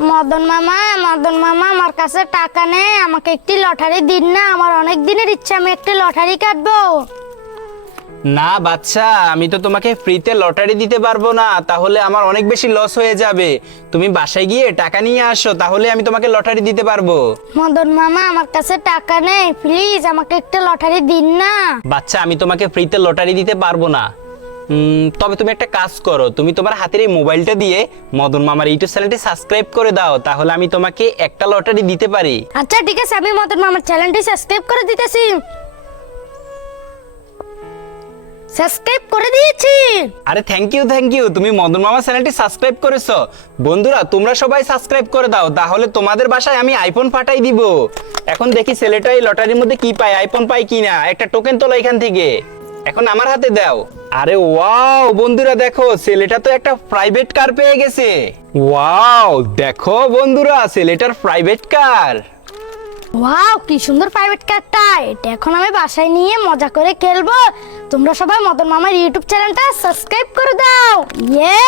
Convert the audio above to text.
মদন মামা আমার কাছে টাকা নেই, আমাকে একটি লটারি দিন না, আমার অনেক দিনের ইচ্ছা আমি একটি লটারি কাটবো। না বাচ্চা, আমি তো তোমাকে ফ্রিতে লটারি দিতে পারবো না, তাহলে আমার অনেক বেশি লস হয়ে যাবে। তুমি বাসায় গিয়ে টাকা নিয়ে আসো, তাহলে আমি তোমাকে লটারি দিতে পারবো। মদন মামা আমার কাছে টাকা নেই, প্লিজ আমাকে একটা লটারি দিন না। বাচ্চা, আমি তোমাকে ফ্রিতে লটারি দিতে পারবো না। তবে তুমি একটা কাজ করো, তুমি তোমার হাতের এই মোবাইলটা দিয়ে মদন মামার ইউটিউব চ্যানেলটি সাবস্ক্রাইব করে দাও, তাহলে আমি তোমাকে একটা লটারি দিতে পারি। আচ্ছা ঠিক আছে, আমি মদন মামার চ্যানেলটি সাবস্ক্রাইব করে দিতেছি। সাবস্ক্রাইব করে দিয়েছি। আরে থ্যাংক ইউ, তুমি মদন মামা চ্যানেলটি সাবস্ক্রাইব করেছো। বন্ধুরা, তোমরা সবাই সাবস্ক্রাইব করে দাও, তাহলে তোমাদের বাসায় আমি আইফোন পাঠাই দিব। এখন দেখি ছেলেটা এই লটারির মধ্যে কি পায়, আইফোন পায় কিনা। একটা টোকেন তোলো এখান থেকে, এখন আমার হাতে দাও। আরে ওয়াও বন্ধুরা, দেখো ছেলেটা তো একটা প্রাইভেট কার পেয়ে গেছে। ওয়াও দেখো বন্ধুরা, ছেলেটার প্রাইভেট কার। ওয়াও কি সুন্দর প্রাইভেট কারটা, এটা এখন আমি বাসায় নিয়ে মজা করে খেলবো। তোমরা সবাই মদন মামার ইউটিউব চ্যানেলটা সাবস্ক্রাইব করে দাও। ইয়ে